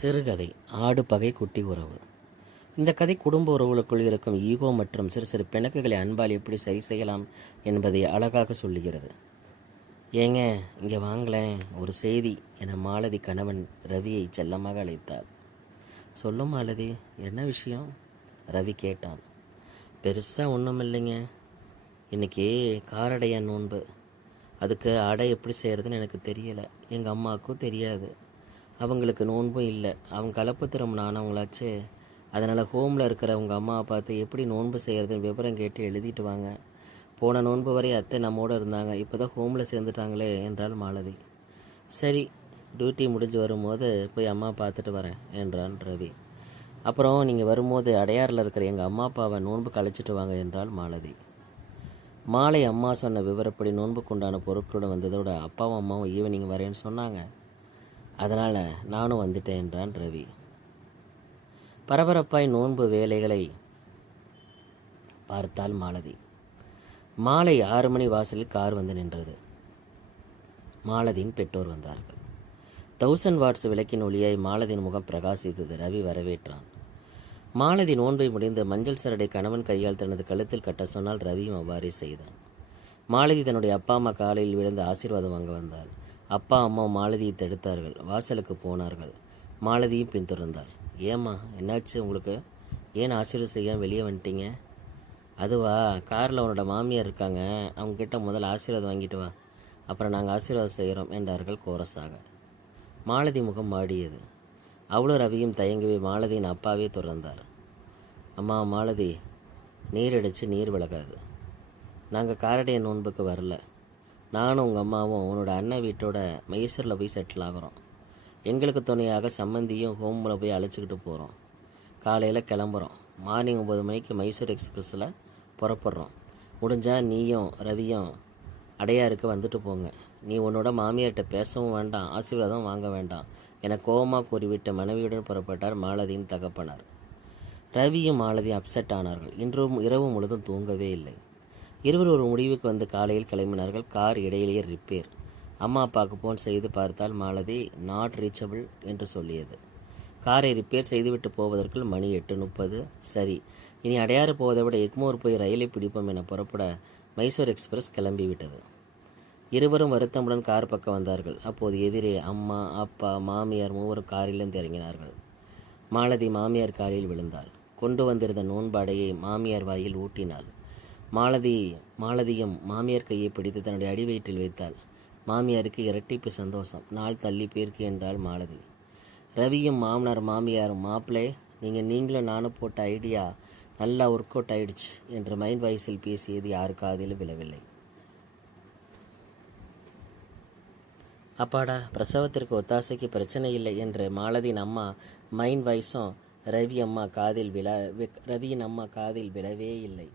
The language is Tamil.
சிறுகதை ஆடு பகை குட்டி உறவு. இந்த கதை குடும்ப உறவுகளுக்குள் இருக்கும் ஈகோ மற்றும் சிறு சிறு பிணக்குகளை அன்பால் எப்படி சரி செய்யலாம் என்பதை அழகாக சொல்லுகிறது. ஏங்க இங்கே வாங்களேன், ஒரு செய்தி என மாலதி கணவன் ரவியை செல்லமாக அழைத்தாள். சொல்லும் மாலதி, என்ன விஷயம்? ரவி கேட்டான். பெருசாக ஒன்றும் இல்லைங்க, இன்றைக்கி காரடைய நோன்பு. அதுக்கு அடை எப்படி செய்கிறதுன்னு எனக்கு தெரியலை, எங்கள் அம்மாவுக்கும் தெரியாது. அவங்களுக்கு நோன்பும் இல்லை, அவங்க கலப்பு திருமணம் ஆனவங்களாச்சு. அதனால் ஹோமில் இருக்கிற உங்கள் அம்மாவை பார்த்து எப்படி நோன்பு செய்கிறதுன்னு விவரம் கேட்டு எழுதிட்டு வாங்க. போன நோன்பு வரை அத்தை நம்மோடு இருந்தாங்க, இப்போ தான் ஹோமில் சேர்ந்துட்டாங்களே என்றாள் மாலதி. சரி, டியூட்டி முடிஞ்சு வரும்போது போய் அம்மா பார்த்துட்டு வரேன் என்றான் ரவி. அப்புறம் நீங்கள் வரும்போது அடையாறில் இருக்கிற எங்கள் அம்மா அப்பாவை நோன்பு கழிச்சிட்டு வாங்க என்றாள் மாலதி. மாலை அம்மா சொன்ன விவரப்படி நோன்புக்குண்டான பொருட்களுடன் வந்ததோடு அப்பாவும் அம்மாவும் ஈவினிங் வரேன்னு சொன்னாங்க. அதனால் நானும் வந்துட்டேன் என்றான் ரவி. பரபரப்பாய் நோன்பு வேலைகளை பார்த்தால் மாலதி. மாலை 6 மணி வாசலில் கார் வந்து நின்றது. மாலதியின் பெற்றோர் வந்தார்கள். 1000 வாட்ஸ் விளக்கின் ஒளியாய் மாலதியின் முகம் பிரகாசித்தது. ரவி வரவேற்றான். மாலதி நோன்பை முடிந்து மஞ்சள் சரடை கணவன் கையால் தனது கழுத்தில் கட்ட சொன்னால் ரவியும் அவ்வாறே செய்தான். மாலதி தன்னுடைய அப்பா அம்மா காலையில் விழுந்து ஆசீர்வாதம் வாங்க வந்தாள். அப்பா அம்மா மாலதியை தடுத்தார்கள். வாசலுக்கு போனார்கள். மாலதியும் பின்தொடர்ந்தாள். ஏம்மா, என்னாச்சு உங்களுக்கு? ஏன் ஆசீர்வாதம் செய்யாமல் வெளியே வந்துட்டீங்க? அதுவா, காரில் உன்னோட மாமியார் இருக்காங்க, அவங்கக்கிட்ட முதல்ல ஆசீர்வாதம் வாங்கிட்டு வா, அப்புறம் நாங்கள் ஆசீர்வாதம் செய்கிறோம் என்றார்கள் கோரஸாக. மாலதி முகம் மாடியது. அவ்வளோ ரவியும் தயங்கவே மாலதியின் அப்பாவே தொடர்ந்தார். அம்மா மாலதி, நீர் அடித்து நீர் விலகாது. நாங்கள் காரடைய நோன்புக்கு வரல. நானும் உங்கள் அம்மாவும் உன்னோட அண்ணன் வீட்டோட மைசூரில் போய் செட்டில் ஆகிறோம். எங்களுக்கு துணையாக சம்மந்தியும் ஹோமில் போய் அழைச்சிக்கிட்டு போகிறோம். காலையில் கிளம்புறோம். மார்னிங் 9 மணிக்கு மைசூர் எக்ஸ்பிரஸில் புறப்படுறோம். முடிஞ்சால் நீயும் ரவியும் அடையாருக்கு வந்துட்டு போங்க. நீ உன்னோட மாமியார்கிட்ட பேசவும் வேண்டாம், ஆசீர்வாதம் வாங்க வேண்டாம் என கோபமாக கூறிவிட்டு மனைவியுடன் புறப்பட்டார் மாலதியின் தகப்பனார். ரவியும் மாலதியும் அப்செட் ஆனார்கள். இன்றும் இரவு முழுதும் தூங்கவே இல்லை. இருவர் ஒரு முடிவுக்கு வந்து காலையில் கிளம்பினார்கள். கார் இடையிலேயே ரிப்பேர். அம்மா அப்பாவுக்கு ஃபோன் செய்து பார்த்தால் மாலதி நாட் ரீச்சபிள் என்று சொல்லியது. காரை ரிப்பேர் செய்துவிட்டு போவதற்குள் மணி 8:30. சரி, இனி அடையாறு போவதை விட எக்மோர் போய் ரயிலை பிடிப்போம் என புறப்பட மைசூர் எக்ஸ்பிரஸ் கிளம்பிவிட்டது. இருவரும் வருத்தமுடன் கார் பக்கம் வந்தார்கள். அப்போது எதிரே அம்மா அப்பா மாமியார் மூவரும் காரிலிருந்து இறங்கினார்கள். மாலதி மாமியார் காரில் விழுந்தாள். கொண்டு வந்திருந்த நோன்பாடையை மாமியார் வாயில் ஊட்டினாள். மாலதியும் மாமியார் கையை பிடித்து தன்னுடைய அடிவயிற்றில் வைத்தாள். மாமியாருக்கு இரட்டிப்பு சந்தோஷம். நாள் தள்ளி போயிருக்கு என்றாள் மாலதி. ரவியும் மாமனார் மாமியாரும், மாப்பிள்ளை நீங்களும் நானும் போட்ட ஐடியா நல்லா ஒர்க் அவுட் ஆயிடுச்சு என்று மைண்ட் வாய்ஸில் பேசியது யாரு காதிலும் விழவில்லை. அப்பாடா, பிரசவத்திற்கு ஒத்தாசைக்கு பிரச்சனை இல்லை என்று மாலதியின் அம்மா மைண்ட் வாய்ஸும் ரவியின் அம்மா காதில் விழவே இல்லை.